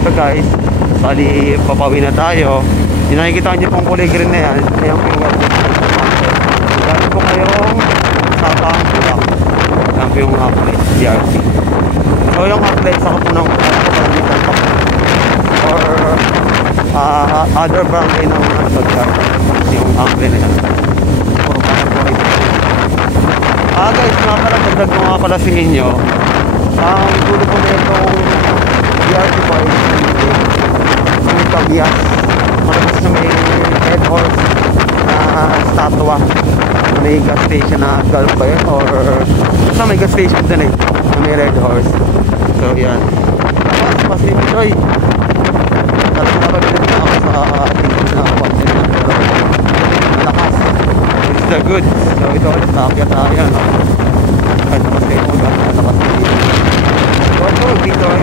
ito guys, bali papawi na tayo. Yung nakikita nyo pong kulay green na yan, yan po yung dahil po kayong Sabang Bulak. Yan po yung outlet DRT. So yung outlet sa kapunang or other barangay ng yung outlet na yan. Guys, nga pala, dagdag ko nga pala sa inyo. Ang dulo po na itong DRT po ay yung Tabias. Malabas na may head horse na statwa. May gas station na Gulf ba yun? Or basta may gas station din eh, na may red horse. So yan. Mas Pacific Joy. Talagang napabilis na ako sa ating na malakas. It's the good. So ito ulit, nakakya tayo yan. Kahit naman kayo kung gano'n malakas na dito. So ito, dito ay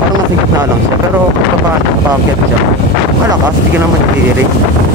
parang nasa gitna lang siya, pero papakyat siya malakas, hindi ka naman i-rate.